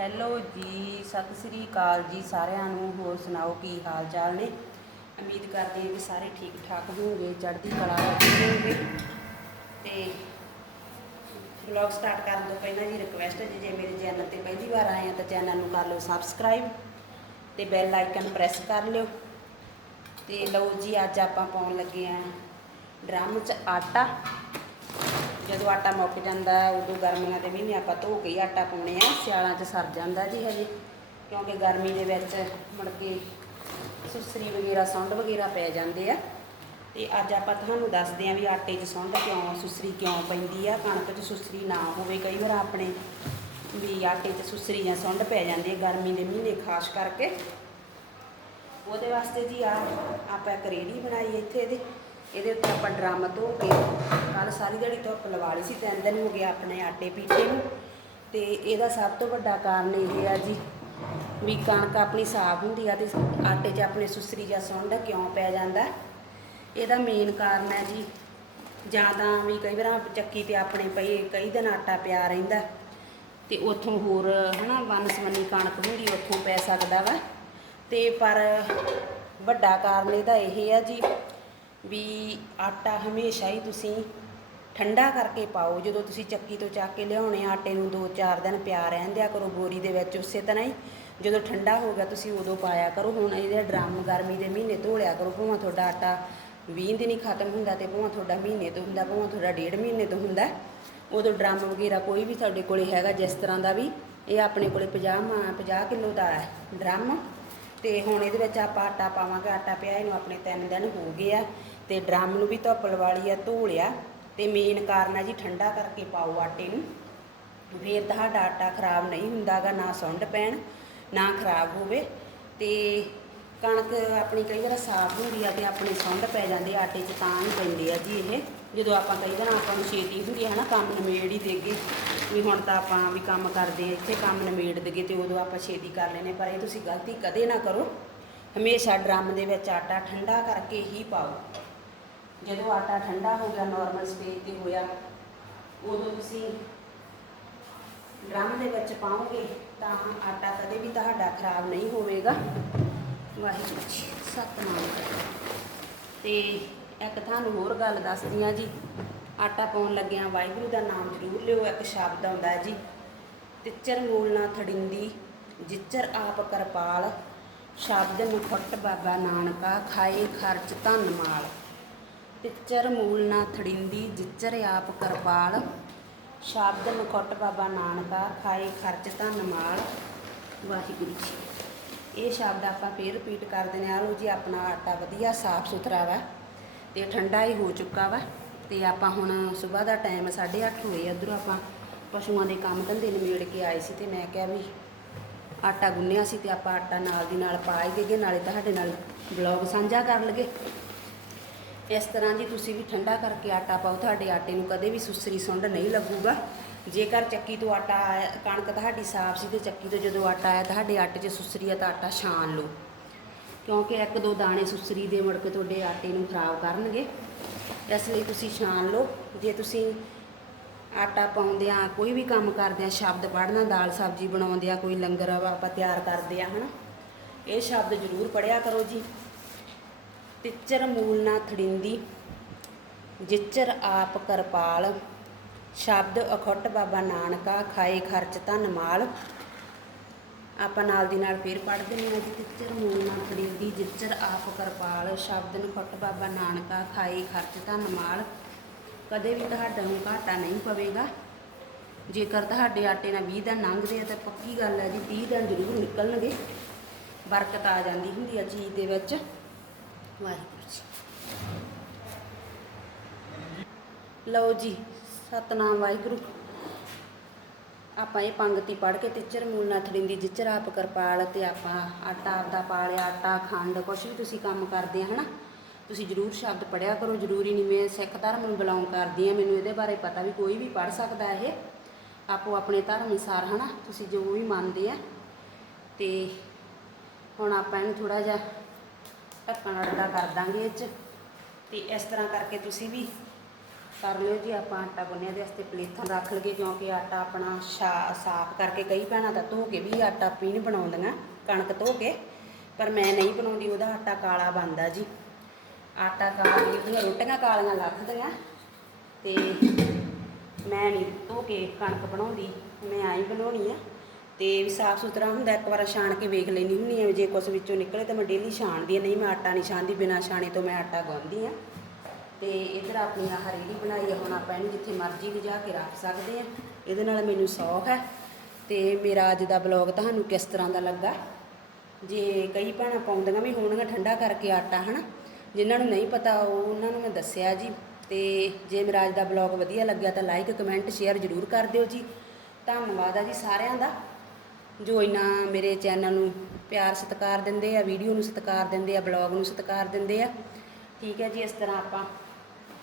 Hello ਜੀ, ਸਤਿ ਸ੍ਰੀ ਅਕਾਲ ਜੀ ਸਾਰਿਆਂ ਨੂੰ, ਹੋਰ ਸੁਣਾਓ ਕੀ ਹਾਲ ਚਾਲ ਨੇ? ਉਮੀਦ ਕਰਦੇ ਹਾਂ ਕਿ ਸਾਰੇ ਠੀਕ ਠਾਕ ਹੋਣਗੇ, ਚੜ੍ਹਦੀ ਕਲਾ ਵਿੱਚ ਹੋਣਗੇ। ਤੇ ਵਲੌਗ ਸਟਾਰਟ ਕਰਨ ਤੋਂ ਪਹਿਲਾਂ ਜੀ ਰਿਕਵੈਸਟ ਹੈ ਜੀ, ਜੇ ਮੇਰੇ ਚੈਨਲ ਤੇ ਪਹਿਲੀ ਵਾਰ ਆਏ ਆ ਤਾਂ ਚੈਨਲ ਨੂੰ ਕਰ ਲਓ ਸਬਸਕ੍ਰਾਈਬ ਤੇ ਬੈਲ ਆਈਕਨ ਪ੍ਰੈਸ ਕਰ ਲਿਓ। ਤੇ ਲਓ ਜੀ, ਅੱਜ ਆਪਾਂ ਪਾਉਣ ਲੱਗੇ ਆ ਡਰਮ 'ਚ ਆਟਾ। ਜਦੋਂ ਆਟਾ ਮੁੱਕ ਜਾਂਦਾ, ਉਦੋਂ ਗਰਮੀਆਂ ਦੇ ਮਹੀਨੇ ਆਪਾਂ ਧੋ ਕੇ ਹੀ ਆਟਾ ਪਾਉਣੇ ਆ, ਸਿਆਲਾਂ 'ਚ ਸਰ ਜਾਂਦਾ ਜੀ ਹਜੇ, ਕਿਉਂਕਿ ਗਰਮੀ ਦੇ ਵਿੱਚ ਮੁੜ ਕੇ ਸੁਸਰੀ ਵਗੈਰਾ, ਸੁੰਡ ਵਗੈਰਾ ਪੈ ਜਾਂਦੇ ਆ। ਤੇ ਅੱਜ ਆਪਾਂ ਤੁਹਾਨੂੰ ਦੱਸਦੇ ਆ ਵੀ ਆਟੇ 'ਚ ਸੁੰਡ ਕਿਉਂ, ਸੁਸਰੀ ਕਿਉਂ ਪੈਂਦੀ ਆ, ਕਣਕ 'ਚ ਸੁਸਰੀ ਨਾ ਹੋਵੇ ਕਈ ਵਾਰ ਆਪਣੇ ਵੀ ਆਟੇ 'ਚ ਸੁਸਰੀ ਜਾਂ ਸੁੰਡ ਪੈ ਜਾਂਦੀ ਹੈ ਗਰਮੀ ਦੇ ਮਹੀਨੇ, ਖਾਸ ਕਰਕੇ। ਉਹਦੇ ਵਾਸਤੇ ਜੀ ਆ, ਆਪਾਂ ਇੱਕ ਰੇੜੀ ਬਣਾਈ ਇੱਥੇ ਇਹਦੇ। ਇਹਦੇ ਉੱਤੇ ਆਪਾਂ ਡਰਮ ਧੋ ਕੇ ਕੱਲ ਸਾਰੀ ਦਿਹਾੜੀ ਧੁੱਪ ਲਵਾ ਲਈ ਸੀ, ਤਿੰਨ ਦਿਨ ਹੋ ਗਏ ਆਪਣੇ ਆਟੇ ਪੀਟੇ ਨੂੰ। ਤੇ ਇਹਦਾ ਸਭ ਤੋਂ ਵੱਡਾ ਕਾਰਨ ਇਹ ਆ ਜੀ ਵੀ ਕਣਕ ਆਪਣੀ ਸਾਫ਼ ਹੁੰਦੀ ਆ ਤੇ ਆਟੇ 'ਚ ਆਪਣੇ ਸੁਸਰੀ ਜਾਂ ਸੁੰਡ ਕਿਉਂ ਪੈ ਜਾਂਦਾ। ਇਹਦਾ ਮੇਨ ਕਾਰਨ ਹੈ ਜੀ ਜਾਂ ਤਾਂ ਵੀ ਕਈ ਵਾਰ ਚੱਕੀ ਤੇ ਆਪਣੇ ਪਈ ਕਈ ਦਿਨ ਆਟਾ ਪਿਆ ਰਹਿੰਦਾ। ਤੇ ਉੱਥੋਂ ਹੋਰ ਹਨਾ ਵਨਸਵੰਨੀ ਕਣਕ ਹੁੰਦੀ, ਉੱਥੋਂ ਪੈ ਸਕਦਾ ਵਾ। ਤੇ ਪਰ ਵੱਡਾ ਕਾਰਨ ਇਹਦਾ ਇਹ ਆ ਜੀ ਵੀ ਆਟਾ ਹਮੇਸ਼ਾ ਹੀ ਤੁਸੀਂ ਠੰਡਾ ਕਰਕੇ ਪਾਓ। ਜਦੋਂ ਤੁਸੀਂ ਚੱਕੀ ਤੋਂ ਚੱਕ ਕੇ ਲਿਆਉਣੇ ਆਟੇ ਨੂੰ 2-4 ਦਿਨ ਪਿਆ ਰਹਿਣ ਦਿਆ ਕਰੋ ਬੋਰੀ ਦੇ ਵਿੱਚ, ਉਸੇ ਤਰ੍ਹਾਂ ਹੀ ਜਦੋਂ ਠੰਡਾ ਹੋ ਗਿਆ ਤੁਸੀਂ ਉਦੋਂ ਪਾਇਆ ਕਰੋ। ਹੁਣ ਇਹਦੇ ਡਰਮ ਗਰਮੀ ਦੇ ਮਹੀਨੇ ਧੋਲਿਆ ਕਰੋ, ਭਾਵੇਂ ਤੁਹਾਡਾ ਆਟਾ 20 ਦਿਨ ਹੀ ਖਤਮ ਹੁੰਦਾ ਤੇ ਭਾਵੇਂ ਤੁਹਾਡਾ ਮਹੀਨੇ ਤੋਂ ਹੁੰਦਾ, ਭਾਵੇਂ ਤੁਹਾਡਾ ਡੇਢ ਮਹੀਨੇ ਤੋਂ ਹੁੰਦਾ। ਉਦੋਂ ਡਰਮ ਵਗੈਰਾ ਕੋਈ ਵੀ ਤੁਹਾਡੇ ਕੋਲੇ ਹੈਗਾ, ਜਿਸ ਤਰ੍ਹਾਂ ਦਾ ਵੀ ਇਹ ਆਪਣੇ ਕੋਲੇ 50 ਮਾ- 50 ਕਿਲੋ ਦਾ ਡਰਮ। ਤੇ ਹੁਣ ਇਹਦੇ ਵਿੱਚ ਆਪਾਂ ਆਟਾ ਪਾਵਾਂਗੇ, ਆਟਾ ਪਿਆ ਇਹਨੂੰ ਆਪਣੇ 3 ਦਿਨ ਹੋ ਗਏ ਆ ਤੇ ਡਰਮ ਨੂੰ ਵੀ ਧੁੱਪ ਲਵਾਲੀ ਆ, ਧੋ ਲਿਆ ਤੇ ਮੇਨ ਕਾਰਨ ਆ ਜੀ ਠੰਡਾ ਕਰਕੇ ਪਾਓ ਆਟੇ ਨੂੰ। ਫੇਰ ਤੁਹਾਡਾ ਆਟਾ ਖਰਾਬ ਨਹੀਂ ਹੁੰਦਾਗਾ, ਨਾ ਸੁੰਡ ਪੈਣ, ਨਾ ਖਰਾਬ ਹੋਵੇ ਤੇ ਕਣਕ ਆਪਣੀ ਕਈ ਵਾਰ ਸਾਫ਼ ਹੁੰਦੀ ਆ ਤੇ ਆਪਣੇ ਸੁੰਡ ਪੈ ਜਾਂਦੇ, ਆਟੇ 'ਚ ਤਾਂ ਹੀ ਪੈਂਦੇ ਆ ਜੀ ਇਹ। ਜਦੋਂ ਆਪਾਂ ਕਈ ਵਾਰ ਆਪਾਂ ਨੂੰ ਛੇਤੀ ਹੁੰਦੀ ਹੈ ਨਾ ਕੰਮ ਨਿਮੇੜ ਹੀ ਦੇਗੇ ਵੀ ਹੁਣ ਤਾਂ ਆਪਾਂ ਵੀ ਕੰਮ ਕਰਦੇ ਆ, ਇੱਥੇ ਕੰਮ ਨਿਮੇੜ ਦੇਗੇ ਤੇ ਉਦੋਂ ਆਪਾਂ ਛੇਤੀ ਕਰ ਲੈਨੇ ਪਰ ਇਹ ਤੁਸੀਂ ਗਲਤੀ ਕਦੇ ਨਾ ਕਰੋ। ਹਮੇਸ਼ਾ ਡਰਮ ਦੇ ਵਿੱਚ ਆਟਾ ਠੰਡਾ ਕਰਕੇ ਹੀ ਪਾਓ। ਜਦੋਂ ਆਟਾ ਠੰਡਾ ਹੋ ਗਿਆ ਨਾਰਮਲ ਸਟੇਜ ਤੇ ਹੋਇਆ, ਉਦੋਂ ਤੁਸੀਂ ਡਰਮ ਦੇ ਵਿੱਚ ਪਾਓਗੇ ਤਾਂ ਆਟਾ ਕਦੇ ਵੀ ਤੁਹਾਡਾ ਖਰਾਬ ਨਹੀਂ ਹੋਵੇਗਾ। ਵਾਹਿਗੁਰੂ ਜੀ ਸਤਨਾਮ। ਤੇ ਇੱਕ ਤੁਹਾਨੂੰ ਹੋਰ ਗੱਲ ਦੱਸਦੀ ਆ ਜੀ। ਆਟਾ ਪਾਉਣ ਲੱਗਿਆਂ ਵਾਹਿਗੁਰੂ ਦਾ ਨਾਮ ਜ਼ਰੂਰ ਲਿਓ, ਇੱਕ ਸ਼ਬਦ ਆਉਂਦਾ ਹੈ ਜੀ। ਤਿੱਚਰ ਮੂਲ ਨਾ ਥੜਿੰਦੀ, ਜਿੱਚਰ ਆਪ ਕਰਪਾਲ, ਸ਼ਬਦ ਮੁਖਟ ਬਾਬਾ ਨਾਨਕਾ, ਖਾਏ ਖਰਚ ਧਨ ਮਾਲ। ਤਿੱਚਰ ਮੂਲ ਨਾ ਥੜਿੰਦੀ, ਜਿੱਚਰ ਆਪ ਕਰਪਾਲ, ਸ਼ਬਦ ਮੁਖਟ ਬਾਬਾ ਨਾਨਕਾ, ਖਾਏ ਖਰਚ ਧਨ ਮਾਲ। ਵਾਹਿਗੁਰੂ ਜੀ, ਇਹ ਸ਼ਬਦ ਆਪਾਂ ਫੇਰ ਰਿਪੀਟ ਕਰ ਦਿੰਦੇ ਆ ਲੋ ਜੀ, ਆਪਣਾ ਆਟਾ ਵਧੀਆ ਸਾਫ਼ ਸੁਥਰਾ ਵਾ। ਤੇ ਠੰਡਾ ਹੀ ਹੋ ਚੁੱਕਾ ਵਾ ਤੇ ਆਪਾਂ ਹੁਣ ਸਵੇਰ ਦਾ ਟਾਈਮ 8:30 ਹੋਏ ਉਧਰੋਂ ਆਪਾਂ ਪਸ਼ੂਆਂ ਦੇ ਕੰਮ ਧੰਦੇ ਨਿਬੇੜ ਕੇ ਆਏ ਸੀ ਤੇ ਮੈਂ ਕਿਹਾ ਵੀ ਆਟਾ ਗੁੰਨਿਆ ਸੀ ਤੇ ਆਪਾਂ ਆਟਾ ਨਾਲ ਦੀ ਨਾਲ ਪਾ ਹੀ ਦੇਈਏ, ਨਾਲੇ ਤੁਹਾਡੇ ਨਾਲ ਬਲੌਗ ਸਾਂਝਾ ਕਰ ਲਗੇ ਇਸ ਤਰ੍ਹਾਂ ਜੀ ਤੁਸੀਂ ਵੀ ਠੰਡਾ ਕਰਕੇ ਆਟਾ ਪਾਓ, ਤੁਹਾਡੇ ਆਟੇ ਨੂੰ ਕਦੇ ਵੀ ਸੁਸਰੀ ਸੁੰਡ ਨਹੀਂ ਲੱਗੂਗਾ। ਜੇਕਰ ਚੱਕੀ ਤੋਂ ਆਟਾ ਆਇਆ- ਕਣਕ ਤੁਹਾਡੀ ਸਾਫ਼ ਸੀ ਤੇ ਚੱਕੀ ਤੋਂ ਜਦੋਂ ਆਟਾ ਆਇਆ, ਤੁਹਾਡੇ ਆਟੇ 'ਚ ਸੁਸਰੀ ਆ ਤਾਂ ਆਟਾ ਛਾਣ ਲਓ। ਕਿਉਂਕਿ ਇੱਕ ਦੋ ਦਾਣੇ ਸੁਸਰੀ ਦੇ ਮੁੜ ਕੇ ਤੁਹਾਡੇ ਆਟੇ ਨੂੰ ਖਰਾਬ ਕਰਨਗੇ। ਇਸ ਲਈ ਤੁਸੀਂ ਛਾਣ ਲਓ। ਜੇ ਤੁਸੀਂ ਆਟਾ ਪਾਉਂਦੇ ਆ, ਕੋਈ ਵੀ ਕੰਮ ਕਰਦੇ ਆ, ਸ਼ਬਦ ਪੜ੍ਹਨਾ, ਦਾਲ ਸਬਜ਼ੀ ਬਣਾਉਂਦੇ ਆ, ਕੋਈ ਲੰਗਰ ਆਪਾਂ ਤਿਆਰ ਕਰਦੇ ਆ, ਹਨਾ? ਇਹ ਸ਼ਬਦ ਜ਼ਰੂਰ ਪੜਿਆ ਕਰੋ ਜੀ। ਤਿੱਚਰ ਮੂਲ ਨਾ ਥੜਿੰਦੀ, ਜਿੱਚਰ ਆਪ ਕਰਪਾਲ, ਸ਼ਬਦ ਅਖੁੱਟ ਬਾਬਾ ਨਾਨਕਾ, ਖਾਏ ਖਰਚ ਧਨ ਮਾਲ। ਆਪਾਂ ਨਾਲ ਦੀ ਨਾਲ ਫੇਰ ਪੜ੍ਹ ਦਿੰਦੇ ਹਾਂ ਜੀ ਤਿੱਚਰ ਮੂਲ ਨਾ ਥੜਿੰਦੀ ਜਿੱਚਰ ਆਪ ਕਰਪਾਲ, ਸ਼ਬਦ ਨਖੁੱਟ ਬਾਬਾ ਨਾਨਕਾ ਖਾਏ ਖਰਚ ਧਨ ਮਾਲ। ਕਦੇ ਵੀ ਤੁਹਾਡਾ ਨੂੰ ਘਾਟਾ ਨਹੀਂ ਪਵੇਗਾ। ਜੇਕਰ ਤੁਹਾਡੇ ਆਟੇ ਨਾਲ 20 ਦਿਨ ਲੰਘਦੇ ਆ ਤਾਂ ਪੱਕੀ ਗੱਲ ਹੈ ਜੀ 30 ਦਿਨ ਜ਼ਰੂਰ ਨਿਕਲਣਗੇ। ਬਰਕਤ ਆ ਜਾਂਦੀ ਹੁੰਦੀ ਹੈ ਚੀਜ਼ ਦੇ ਵਿੱਚ। ਵਾਹਿਗੁਰੂ ਜੀ। ਲਓ ਜੀ, ਸਤਨਾਮ ਵਾਹਿਗੁਰੂ। ਆਪਾਂ ਇਹ ਪੰਗਤੀ ਪੜ੍ਹ ਕੇ ਤਿੱਚਰ ਮੂਲ ਨਾ ਦੀ ਜਿੱਚਰ ਆਪ ਕਰਪਾਲ ਤੇ ਆਪਾਂ ਆਟਾ ਆਪਦਾ ਪਾ ਲਿਆ, ਆਟਾ, ਖੰਡ, ਕੁਛ ਵੀ ਤੁਸੀਂ ਕੰਮ ਕਰਦੇ ਆ, ਹਨਾ? ਤੁਸੀਂ ਜ਼ਰੂਰ ਸ਼ਬਦ ਪੜਿਆ ਕਰੋ, ਜ਼ਰੂਰੀ ਨਹੀਂ ਮੈਂ ਸਿੱਖ ਧਰਮ ਨੂੰ ਬਿਲੋਂਗ ਕਰਦੀ ਆ, ਮੈਨੂੰ ਇਹਦੇ ਬਾਰੇ ਪਤਾ ਵੀ ਕੋਈ ਵੀ ਪੜ੍ਹ ਸਕਦਾ ਇਹ। ਆਪੋ ਆਪਣੇ ਧਰਮ ਅਨੁਸਾਰ, ਹਨਾ? ਤੁਸੀਂ ਜੋ ਵੀ ਮੰਨਦੇ ਆ। ਤੇ ਹੁਣ ਆਪਾਂ ਇਹਨੂੰ ਥੋੜਾ ਜਿਹਾ ਢੱਕਣ ਅੜਦਾ ਕਰ ਦਾਂਗੇ ਇਹ 'ਚ। ਤੇ ਇਸ ਤਰ੍ਹਾਂ ਕਰਕੇ ਤੁਸੀਂ ਵੀ ਕਰ ਲਿਓ ਜੀ, ਆਪਾਂ ਆਟਾ ਗੁੰਨਿਆ ਦੇ ਵਾਸਤੇ ਪਲੇਥਾਂ ਰੱਖ ਲਈਏ, ਕਿਉਂਕਿ ਆਟਾ ਆਪਣਾ ਸ਼ਾ- ਸਾਫ਼ ਕਰਕੇ ਕਈ ਭੈਣਾਂ ਤਾਂ ਧੋ ਕੇ ਵੀ ਆਟਾ ਪੀਣ ਬਣਾਉਂਦੀਆਂ, ਕਣਕ ਧੋ ਕੇ, ਪਰ ਮੈਂ ਨਹੀਂ ਬਣਾਉਂਦੀ, ਉਹਦਾ ਆਟਾ ਕਾਲਾ ਬਣਦਾ ਜੀ। ਆਟਾ ਕਾਲਾ ਨਹੀਂ ਉਹਦੀਆਂ ਰੋਟੀਆਂ ਕਾਲੀਆਂ ਲੱਗਦੀਆਂ, ਤੇ ਮੈਂ ਨਹੀਂ ਧੋ ਕੇ ਕਣਕ ਬਣਾਉਂਦੀ, ਮੈਂ ਆਈ ਬਣਾਉਣੀ ਆ। ਤੇ ਵੀ ਸਾਫ਼ ਸੁਥਰਾ ਹੁੰਦਾ, ਇੱਕ ਵਾਰ ਛਾਣ ਕੇ ਵੇਖ ਲੈਣੀ ਹੁੰਦੀ ਆ, ਜੇ ਕੁਛ ਵਿੱਚੋਂ ਨਿਕਲੇ ਤਾਂ ਮੈਂ ਡੇਲੀ ਛਾਣਦੀ ਆ, ਨਹੀਂ ਮੈਂ ਆਟਾ ਨਹੀਂ ਛਾਣਦੀ, ਬਿਨਾਂ ਛਾਣੇ ਤੋਂ ਮੈਂ ਆਟਾ ਗੁੰਨਦੀ ਆ। ਤੇ ਇਧਰ ਆਪਣੀ ਆਹ ਰੇਹੜੀ ਬਣਾਈ ਆ, ਹੁਣ ਆਪਾਂ ਇਹਨੂੰ ਜਿੱਥੇ ਮਰਜ਼ੀ ਲਿਜਾ ਕੇ ਰੱਖ ਸਕਦੇ ਆ। ਇਹਦੇ ਨਾਲ ਮੈਨੂੰ ਸੌਖ ਹੈ। ਤੇ ਮੇਰਾ ਅੱਜ ਦਾ ਬਲੌਗ ਤੁਹਾਨੂੰ ਕਿਸ ਤਰ੍ਹਾਂ ਦਾ ਲੱਗਾ ਜੇ ਕਈ ਭੈਣਾਂ ਪਾਉਂਦੀਆਂ ਵੀ ਹੋਣਗੀਆਂ ਠੰਡਾ ਕਰਕੇ ਆਟਾ, ਹਨਾ? ਜਿਨ੍ਹਾਂ ਨੂੰ ਨਹੀਂ ਪਤਾ, ਉਹ ਉਹਨਾਂ ਨੂੰ ਮੈਂ ਦੱਸਿਆ ਜੀ। ਤੇ ਜੇ ਮੇਰਾ ਅੱਜ ਦਾ ਬਲੌਗ ਵਧੀਆ ਲੱਗਿਆ ਤਾਂ ਲਾਈਕ ਕਮੈਂਟ ਸ਼ੇਅਰ ਜ਼ਰੂਰ ਕਰ ਦਿਓ ਜੀ। ਧੰਨਵਾਦ ਆ ਜੀ ਸਾਰਿਆਂ ਦਾ, ਜੋ ਇੰਨਾ ਮੇਰੇ ਚੈਨਲ ਨੂੰ ਪਿਆਰ ਸਤਿਕਾਰ ਦਿੰਦੇ ਆ ਵੀਡੀਓ ਨੂੰ ਸਤਿਕਾਰ ਦਿੰਦੇ ਆ ਬਲੌਗ ਨੂੰ ਸਤਿਕਾਰ ਦਿੰਦੇ ਆ। ਠੀਕ ਹੈ ਜੀ, ਇਸ ਤਰ੍ਹਾਂ ਆਪਾਂ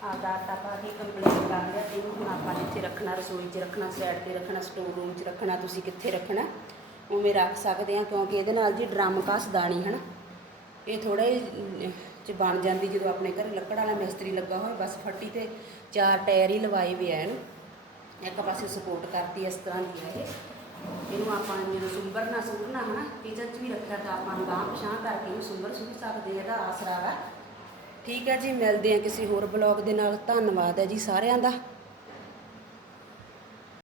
ਆਪਦਾ ਆਟਾ ਪਾ ਕੇ ਕੰਪਲੀਟ ਕਰ ਲਿਆ ਤੇ ਇਹਨੂੰ ਹੁਣ ਆਪਾਂ ਜਿੱਥੇ ਰੱਖਣਾ, ਰਸੋਈ 'ਚ ਰੱਖਣਾ ਸਾਈਡ ਤੇ ਰੱਖਣਾ ਸਟੋਰ ਰੂਮ 'ਚ ਰੱਖਣਾ, ਤੁਸੀਂ ਕਿੱਥੇ ਰੱਖਣਾ? ਉਵੇਂ ਰੱਖ ਸਕਦੇ ਆ ਕਿਉਂਕਿ ਇਹਦੇ ਨਾਲ ਜੀ ਡਰਮ ਘਸਦਾ ਨਹੀਂ ਹਨਾ? ਇਹ ਥੋੜੇ ਚ ਬਣ ਜਾਂਦੀ ਜਦੋਂ ਆਪਣੇ ਘਰੇ ਲੱਕੜ ਵਾਲਾ ਮਿਸਤਰੀ ਲੱਗਾ ਹੋਵੇ, ਬਸ ਫੱਟੀ ਤੇ ਚਾਰ ਟਾਇਰ ਹੀ ਲਵਾਏ ਵੇ ਐਨ ਇੱਕ ਪਾਸੇ ਸਪੋਰਟ ਕਰਤੀ ਇਸ ਤਰ੍ਹਾਂ ਦੀ ਹੈ ਇਹਨੂੰ ਆਪਾਂ ਜਦੋਂ ਸੁੰਬਰਨਾ ਸੁੰਬਰਨਾ, ਹਨਾ? ਕਿਚਨ 'ਚ ਵੀ ਰੱਖਿਆ ਤਾਂ ਆਪਾਂ ਨੂੰ ਗਾਂਹ ਪਛਾਂ ਕਰਕੇ ਇਹਨੂੰ ਸੁੰਬਰ ਸੁੰਬਰ ਸਕਦੇ ਇਹਦਾ ਆਸਰਾ ਵਾ। ਠੀਕ ਹੈ ਜੀ, ਮਿਲਦੇ ਹਾਂ ਕਿਸੇ ਹੋਰ ਬਲੌਗ ਦੇ ਨਾਲ। ਧੰਨਵਾਦ ਹੈ ਜੀ ਸਾਰਿਆਂ ਦਾ।